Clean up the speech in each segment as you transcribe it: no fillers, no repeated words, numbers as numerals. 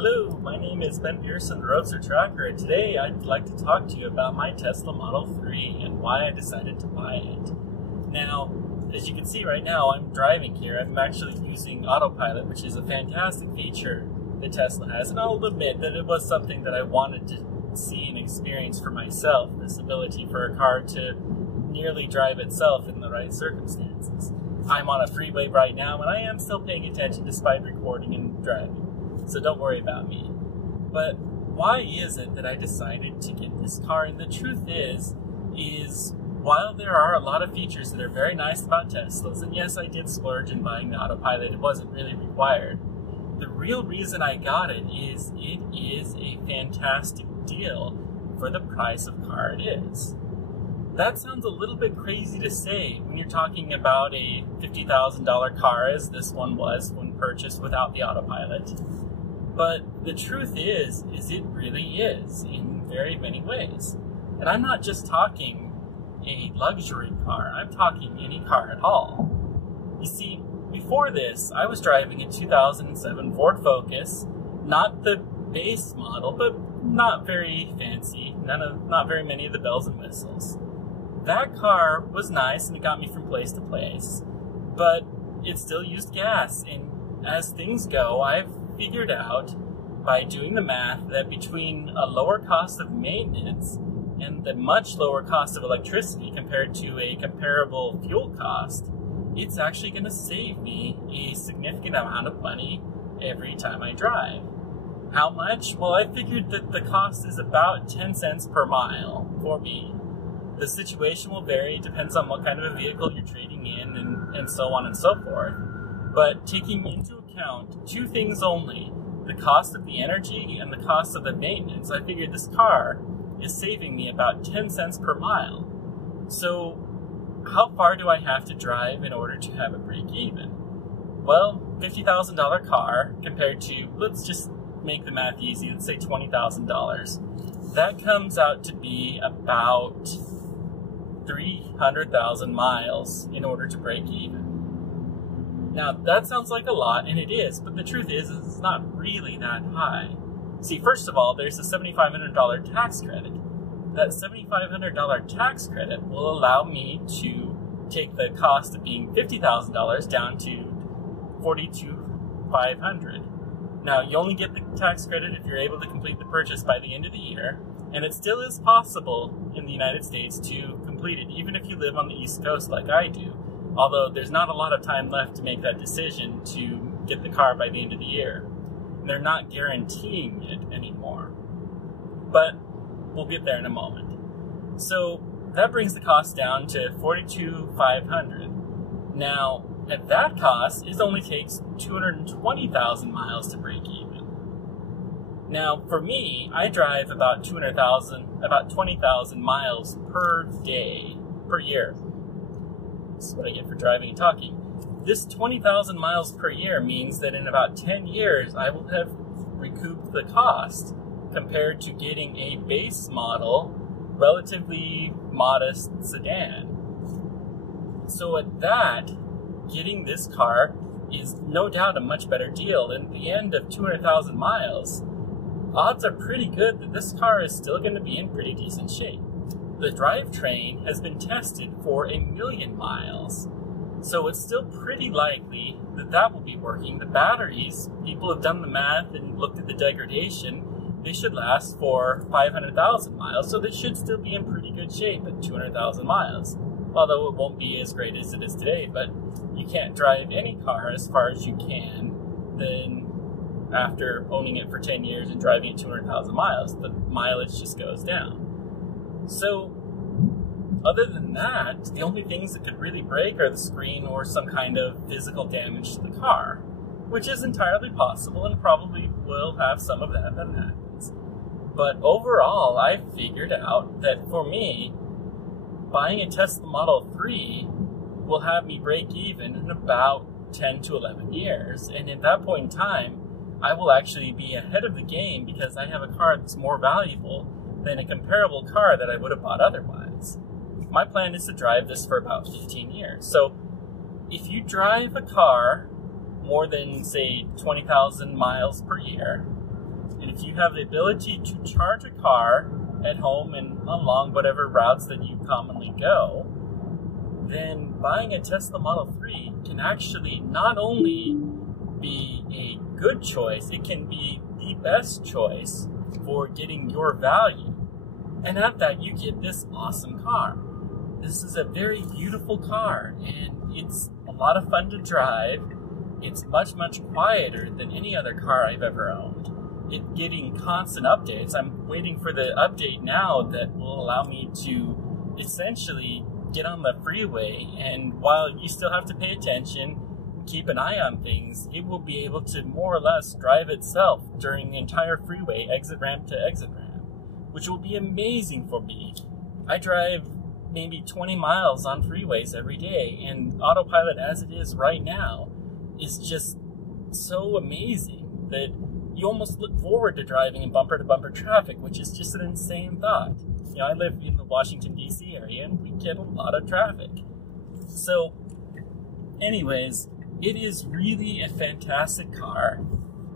Hello, my name is Ben Pearson, the Roadster Tracker, and today I'd like to talk to you about my Tesla Model 3 and why I decided to buy it. Now, as you can see right now, I'm driving here. I'm actually using autopilot, which is a fantastic feature that Tesla has, and I'll admit that it was something that I wanted to see and experience for myself, this ability for a car to nearly drive itself in the right circumstances. I'm on a freeway right now, and I am still paying attention despite recording and driving. So don't worry about me. But why is it that I decided to get this car? And the truth is while there are a lot of features that are very nice about Teslas, and yes, I did splurge in buying the autopilot, it wasn't really required. The real reason I got it is a fantastic deal for the price of car it is. That sounds a little bit crazy to say when you're talking about a $50,000 car, as this one was when purchased without the autopilot. But the truth is it really is in very many ways. And I'm not just talking a luxury car, I'm talking any car at all. You see, before this, I was driving a 2007 Ford Focus, not the base model, but not very fancy, not very many of the bells and whistles. That car was nice and it got me from place to place, but it still used gas. And as things go, I've figured out by doing the math that between a lower cost of maintenance and the much lower cost of electricity compared to a comparable fuel cost, it's actually going to save me a significant amount of money every time I drive. How much? Well, I figured that the cost is about 10 cents per mile for me. The situation will vary, it depends on what kind of a vehicle you're trading in and so on and so forth. But taking into account two things only, the cost of the energy and the cost of the maintenance, I figured this car is saving me about 10 cents per mile. So how far do I have to drive in order to have a break even? Well, $50,000 car compared to, let's just make the math easy, let's say $20,000. That comes out to be about 300,000 miles in order to break even. Now, that sounds like a lot, and it is, but the truth is it's not really that high. See, first of all, there's a $7,500 tax credit. That $7,500 tax credit will allow me to take the cost of being $50,000 down to $42,500. Now, you only get the tax credit if you're able to complete the purchase by the end of the year, and it still is possible in the United States to complete it, even if you live on the East Coast like I do. Although there's not a lot of time left to make that decision to get the car by the end of the year. And they're not guaranteeing it anymore. But we'll get there in a moment. So that brings the cost down to $42,500. Now, at that cost, it only takes 220,000 miles to break even. Now, for me, I drive about 20,000 miles per day, per year. This is what I get for driving and talking. This 20,000 miles per year means that in about 10 years, I will have recouped the cost compared to getting a base model, relatively modest sedan. So at that, getting this car is no doubt a much better deal. And at the end of 200,000 miles, odds are pretty good that this car is still going to be in pretty decent shape. The drivetrain has been tested for 1,000,000 miles, so it's still pretty likely that that will be working. The batteries, people have done the math and looked at the degradation, they should last for 500,000 miles, so they should still be in pretty good shape at 200,000 miles. Although it won't be as great as it is today, but you can't drive any car as far as you can then after owning it for 10 years and driving it 200,000 miles. The mileage just goes down. So, other than that, the only things that could really break are the screen or some kind of physical damage to the car, which is entirely possible and probably will have some of that happens. But overall, I figured out that for me, buying a Tesla Model 3 will have me break even in about 10 to 11 years, and at that point in time, I will actually be ahead of the game because I have a car that's more valuable than a comparable car that I would have bought otherwise. My plan is to drive this for about 15 years. So if you drive a car more than, say, 20,000 miles per year, And if you have the ability to charge a car at home and along whatever routes that you commonly go, then buying a Tesla Model 3 can actually not only be a good choice, it can be the best choice for getting your value. And at that, you get this awesome car. This is a very beautiful car, and it's a lot of fun to drive. It's much, much quieter than any other car I've ever owned. It's getting constant updates. I'm waiting for the update now that will allow me to essentially get on the freeway, and while you still have to pay attention, keep an eye on things, it will be able to more or less drive itself during the entire freeway, exit ramp to exit ramp, which will be amazing for me. I drive maybe 20 miles on freeways every day, and autopilot as it is right now is just so amazing that you almost look forward to driving in bumper-to-bumper traffic, which is just an insane thought. You know, I live in the Washington, D.C. area, and we get a lot of traffic. So, anyways, it is really a fantastic car,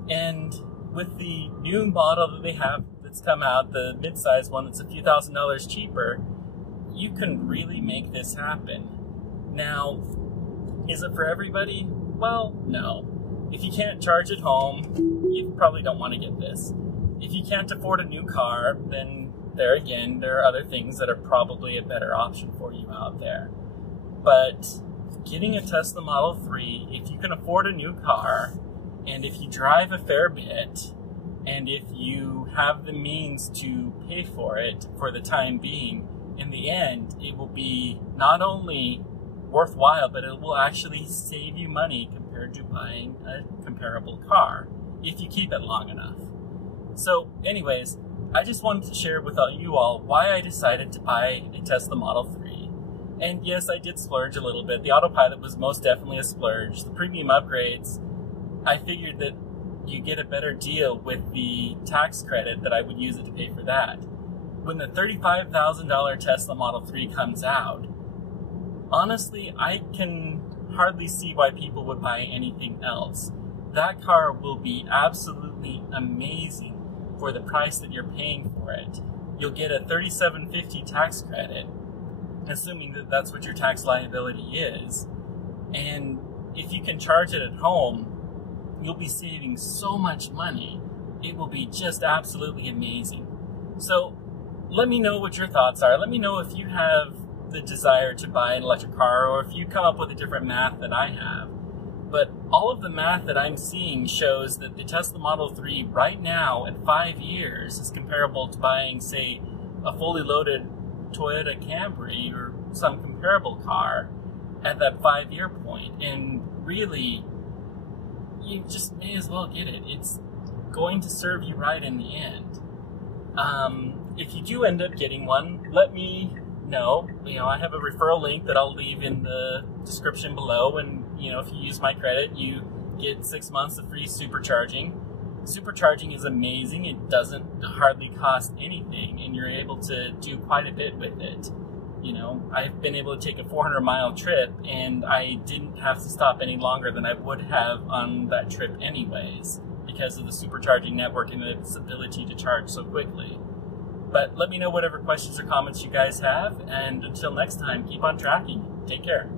and with the new model that they have that's come out, the mid-size one that's a few $1,000s cheaper, you can really make this happen. Now, is it for everybody? Well, no. If you can't charge at home, you probably don't want to get this. If you can't afford a new car, then there again, there are other things that are probably a better option for you out there. But getting a Tesla Model 3, if you can afford a new car, and if you drive a fair bit, and if you have the means to pay for it for the time being, in the end, it will be not only worthwhile, but it will actually save you money compared to buying a comparable car, if you keep it long enough. So anyways, I just wanted to share with you all why I decided to buy a Tesla Model 3. And yes, I did splurge a little bit. The autopilot was most definitely a splurge. The premium upgrades, I figured that you get a better deal with the tax credit that I would use it to pay for that. When the $35,000 Tesla Model 3 comes out, honestly, I can hardly see why people would buy anything else. That car will be absolutely amazing for the price that you're paying for it. You'll get a $3,750 tax credit, assuming that that's what your tax liability is. And if you can charge it at home, you'll be saving so much money. It will be just absolutely amazing. So let me know what your thoughts are. Let me know if you have the desire to buy an electric car, or if you come up with a different math than I have. But all of the math that I'm seeing shows that the Tesla Model 3 right now in 5 years is comparable to buying, say, a fully loaded Toyota Camry or some comparable car at that 5-year point. And really, you just may as well get it. It's going to serve you right in the end. If you do end up getting one, let me know. I have a referral link that I'll leave in the description below, and if you use my credit, you get 6 months of free supercharging. Supercharging is amazing. It doesn't hardly cost anything, and you're able to do quite a bit with it. I've been able to take a 400-mile trip, and I didn't have to stop any longer than I would have on that trip anyways, because of the supercharging network and its ability to charge so quickly. But let me know whatever questions or comments you guys have, and until next time, keep on tracking. Take care.